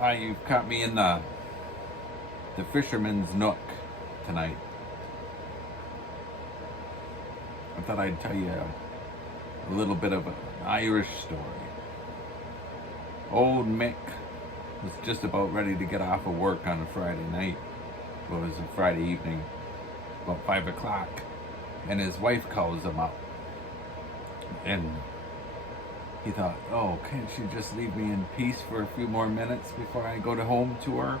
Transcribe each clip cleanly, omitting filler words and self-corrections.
Hi, you've caught me in the fisherman's nook tonight. I thought I'd tell you a little bit of an Irish story. Old Mick was just about ready to get off of work on a Friday night. Well, it was a Friday evening, about 5 o'clock, and his wife calls him up. And he thought, oh, can't she just leave me in peace for a few more minutes before I go home to her?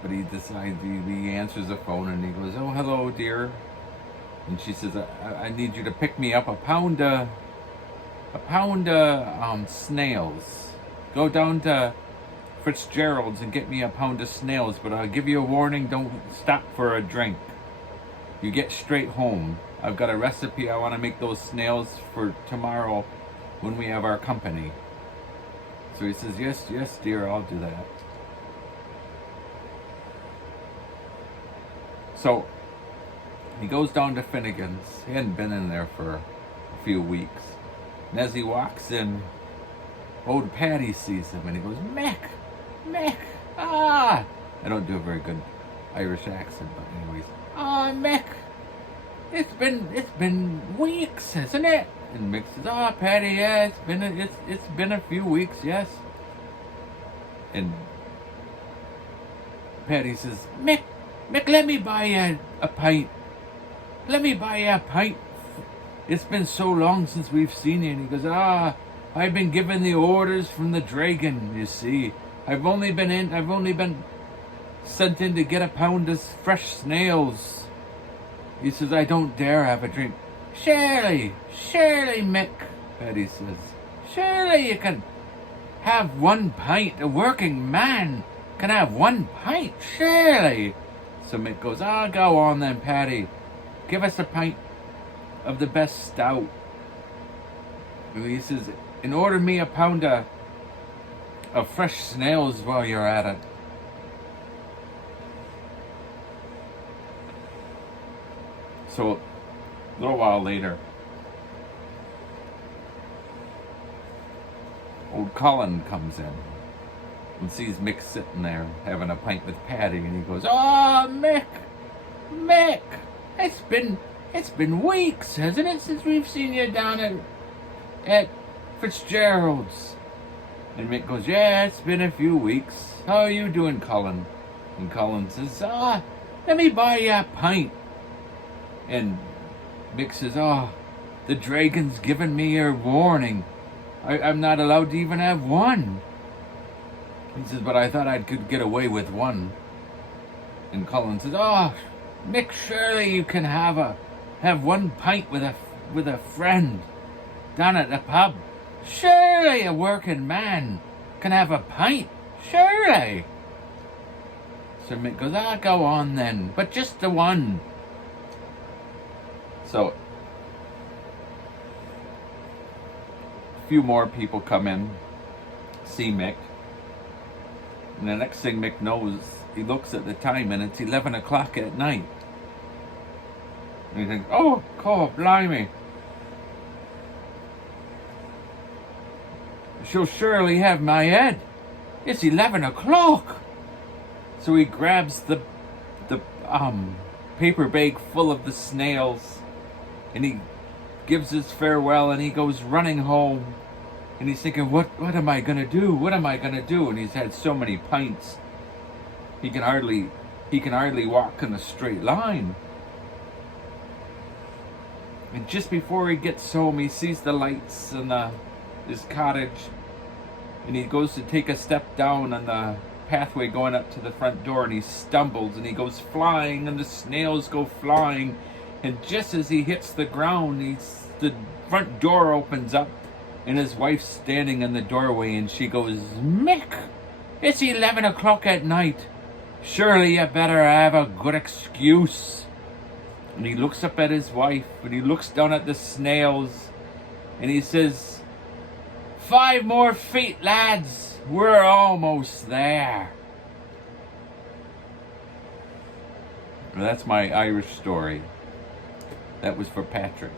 But he decides, he answers the phone and he goes, oh, hello, dear. And she says, I need you to pick me up a pound of snails. Go down to Fitzgerald's and get me a pound of snails, but I'll give you a warning, don't stop for a drink. You get straight home. I've got a recipe. I want to make those snails for tomorrow when we have our company. So he says, yes, dear, I'll do that. So he goes down to Finnegan's. He hadn't been in there for a few weeks. And as he walks in, old Paddy sees him and he goes, Mick, ah! I don't do a very good Irish accent, but anyways, Mick, it's been weeks, hasn't it? And Mick says, Paddy, yeah, it's been a few weeks, yes. And Paddy says, Mick, let me buy you a pint. Let me buy you a pint. It's been so long since we've seen you. And he goes, I've been given the orders from the dragon, you see. I've only been sent in to get a pound of fresh snails. He says, I don't dare have a drink. Surely, Mick, Paddy says. Surely you can have one pint. A working man can have one pint, surely. So Mick goes, go on then, Paddy. Give us a pint of the best stout. And he says, and order me a pound of fresh snails while you're at it. So a little while later, old Colin comes in and sees Mick sitting there having a pint with Paddy, and he goes, Mick, it's been weeks, hasn't it, since we've seen you down at Fitzgerald's? And Mick goes, yeah, it's been a few weeks. How are you doing, Colin? And Colin says, let me buy you a pint. And Mick says, the dragon's given me a warning. I'm not allowed to even have one. He says, but I thought I could get away with one. And Colin says, Mick, surely you can have one pint with a friend down at the pub. Surely a working man can have a pint. Surely. So Mick goes, go on then, but just the one. So a few more people come in, see Mick. And the next thing Mick knows, he looks at the time and it's 11 o'clock at night. And he thinks, God blimey. She'll surely have my head. It's 11 o'clock. So he grabs the paper bag full of the snails and he gives his farewell and he goes running home. And he's thinking, what am I going to do? What am I going to do? And he's had so many pints, he can hardly walk in a straight line. And just before he gets home, he sees the lights in his cottage. And he goes to take a step down on the pathway going up to the front door. And he stumbles and he goes flying and the snails go flying. And just as he hits the ground, the front door opens up. And his wife's standing in the doorway and she goes, Mick, it's 11 o'clock at night. Surely you better have a good excuse. And he looks up at his wife and he looks down at the snails and he says, 5 more feet, lads. We're almost there. Well, that's my Irish story. That was for Patrick.